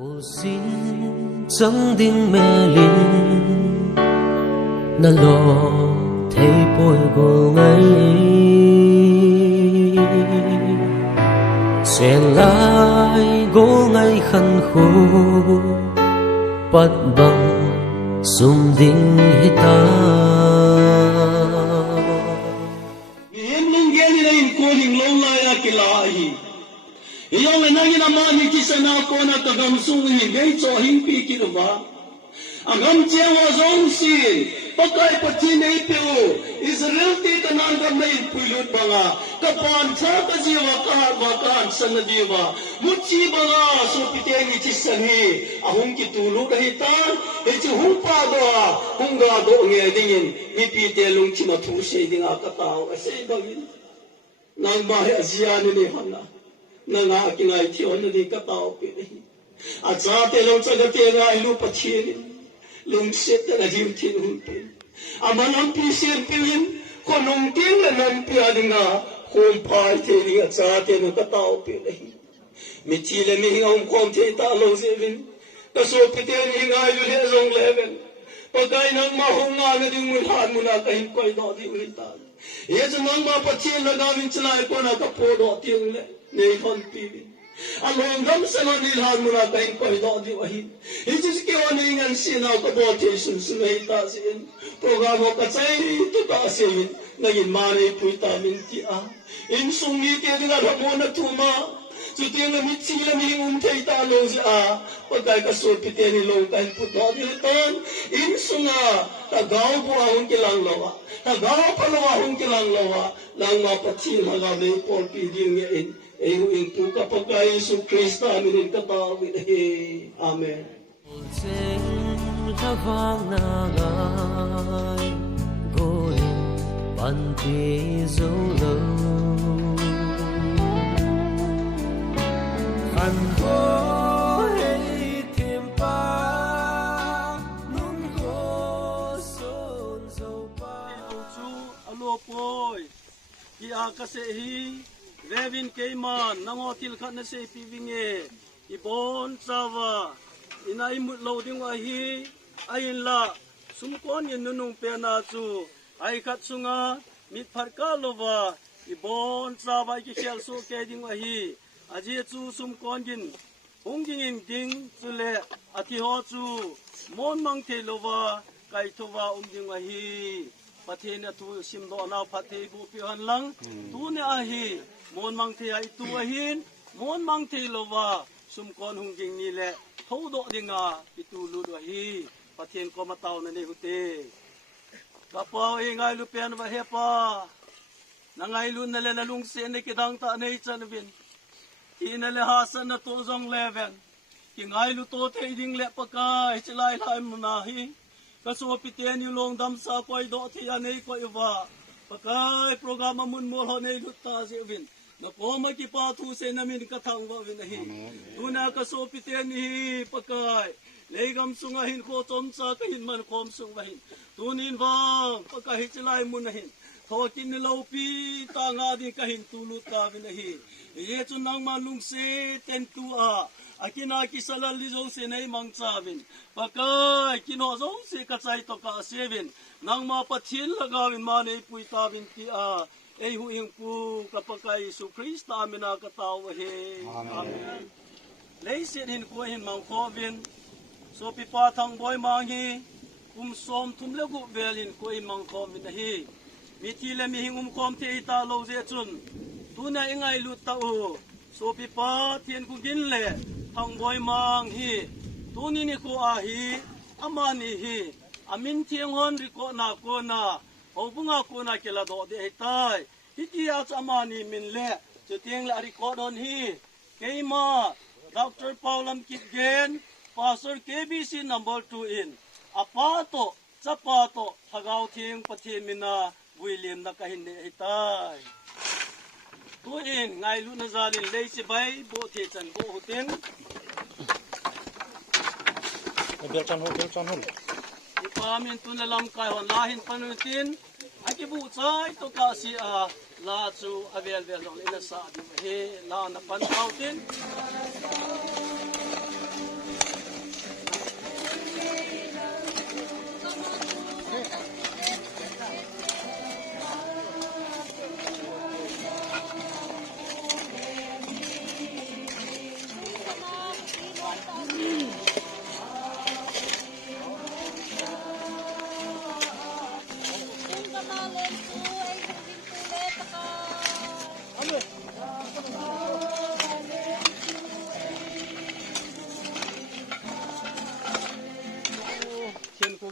Cô xin chẳng đinh mẹ linh Nà lò thấy bôi của ngay Sẽ lại gỗ ngay khăn khô Bắt bằng xung đinh hết ta Hiền mong ghen na in cô hình lâu lại à kì lại Iyong na nangin naman ni kisana ko na tagamsung higay so himpi kinuba. Agam chiang wa zong sin pakai pachinay peo Israel ti tanangam na ipulut banga kapan sa kajiwa kahabakan sa nadiwa mutsi banga so piteng ichisanhi ahong kitulog kahitan echi humpa doa hungga do ngedingin ipitelong chimatusay ding akatao asay bagin nang bahay asyan ni hana nga kinai thion ni ka tao pe a cha te long cha ga te ga lu pachie lung set na dim thi hun pe a manam pi ser pe yin ko nong ting na nam pi adinga hom pai te ni a cha te no ka tao pe mi chi le mi ngom kom te ta lo se vin ka so pe te ni ngai lu le zong le ven pa kai nang ma hong na na ding mun han mun na kai koi do di ri ta ye cha nang ma pachie la ga min chlai ko na ka po do ti le nei thon pi along dam sana ni han muna kain ko do di wahi ijis ke oni ngan sina ko bo te sun sunai ta sin program ka chai tu ta sin nagin mare puita min ti a in sung ni te nga mo na tuma chu te nga mi chi la mi thei ta lo ji a ko kai ka so pi te ni lo kain pu do di ton in sunga ta gao bu a hon ke lang lo wa ta gao pa lo wa hon ke lang lo wa lang ma pa chi ma ga le por pi ding ye in Ehu ing tu kapag Yesu Kristo amin katawid. Amen. Sing lavang nangay Going panti zolo Khan ko hey timpa Nun ko son so pa Chu alo poy Ia kasehi Revin Keiman, nangotil ka na sa ipibinge, ibon sawa, inaimut loading wahi, ayin la, sumkon yin nunong penatsu, ay katsunga, mitparkalova, ibon sawa ikishel so keding wahi, ajietsu sumkon yin, ungingin ding tsule, atihotsu, mon mangtelova, kaitova umding wahi, pati na tu simdo na pati bupihan lang, tu ne ahi, mon mang te ai tu ahin mon mang te lova sumkon hungjing ni le thodo dinga itulu do hi pathen ko mataw na ni hute kapaw ingai lu pen ba hepa nangai lu na le na lung se ne kidang ta nei chan bin ina le hasan na to jong leven kingai lu to te ding le paka chlai lai na hi kaso piten yu long dam sa koi do thi anei ko iwa pakai program mun mol ho nei lu ta je vin na poma ki pa thu se namin kathang wa vin hi tuna ka so piten hi pakai legam sunga hin ko tom sa ka hin man khom sung wa hin tunin wang pakai chlai mun hin thokin ni lo pi ta nga di ka hin tulu ta vin hi ye chu nang ma lung se ten tu a akina ki salal li jong se nei mang cha vin pakai kino jong se ka chai to ka se vin nang ma pathin lagawin ma nei pui ta vin ti a Ehu ing pu kapakai Yesu Kristo amina katawa he. Amen. Leisit hin ko hin mang kovin. So pipa thang boy mangi som tum legu velin ko mang kovin hi. Mitile mi hingum kom te ita lo je chun. Tuna ingai lut ta u. So pipa tien ku gin le thang boy mang hi. Tuni ni ko a hi amani hi. Amin tieng hon ri ko na ko na. Obunga ko na kila do de tai hiti at amani min le chutieng la record on hi keima Dr. Paulam Kitgen Pastor KBC number 2 in apato sapato thagaw thieng pathimina William na kahinde hitai tu in ngai lu na zalin le si bai bo the chan bo hutin bel chan hol ipamin tun lam kai hon lahin panutin akibu chai to ka si a la chu avel vel long ina sa di he la na pan outin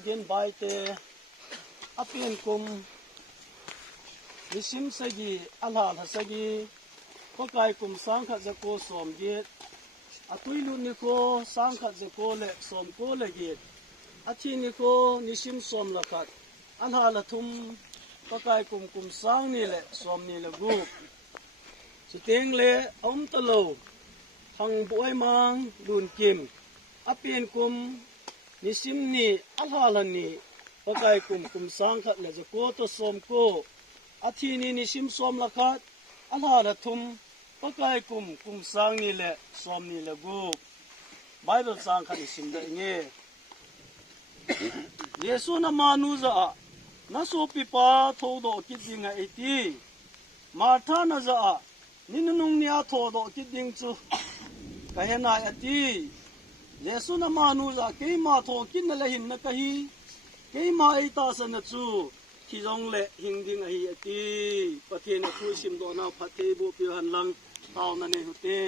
gen bai te apien kum nisim sagi alhal hasagi pakai kum sang kha jako som ge atui lu ni ko sang kha jako le som ko le ge athi ni ko nisim som la khat alhal thum pakai kum sang ni le som ni le gu siteng le om talo thang boi mang dun kim apien kum nisim ni alhal ni pakai kum sang khat le jako to som ko athi ni nisim som la khat alhal thum pakai kum sang ni le som ni le gu bible sang khat nisim da nge yesu na manu za na so pi pa tho do ki dinga eti martha na za ninung nia tho do ki ding chu ka hena ati yesu na manu za ke ma tho kin na le hin na ka hi ke ma ai ta san na chu ki jong le hing ding a hi ati pathe na khu sim do na phathe bo pi han lang taw na ne hu te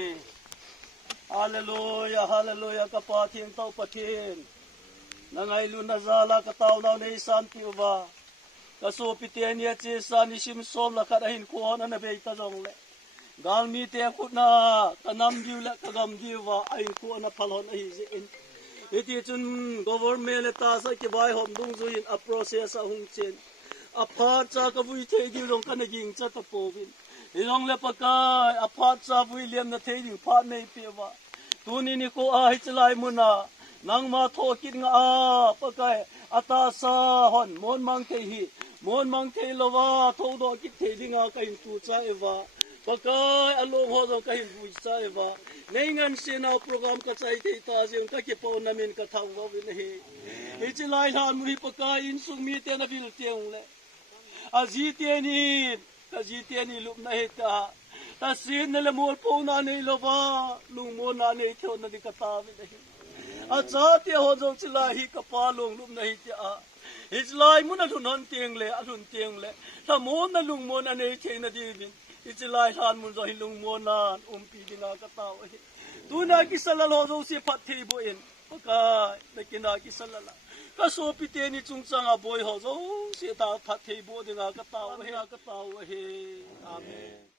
hallelujah hallelujah ka pa thing taw pathin nangai lu na zala ka taw na nei san ti ba ka so pi te nia che san ni sim som la kha hin ko na na be ta jong le gal mi te khut na tanam diu la ka gam diu wa ai ko na phalon ai je in eti chun government le ta sa ki bai hom dung zu in a process a hung chen a phat cha ka vui the diu rong ka na jing cha ta po win ilong le pakai a phat cha vui liam na the diu phat nei pe wa tu ni ko a hi chlai mu na nang ma tho kin nga a pakai ata sa hon mon mang the hi mon mang the lowa tho do ki the dinga ka in tu cha ewa pakai along ho do ka hin vui cha ewa nei ngan se na program ka chai the ta jeng ka ki po na min ka thang wa win he hi chlai han mu pakai in sung mi te na bil teung le a ji te ni ka ji te ni lup na he ta sin na le mol po na nei lowa lung mo na nei thon na di ka ta win he a cha te ho jo chila hi ka pa long lup na hi te a islai mun a thun tieng le a thun tieng le ta mon na lung mon ane the na di bin islai han mun zo hi lung mon na pi dinga ka ta hi tu na ki salal ho jo si phat thei bo in ka na ki na ki salala ka so pi te ni chung chang a boy ho zo si ta phat thei bo dinga ka ta hi amen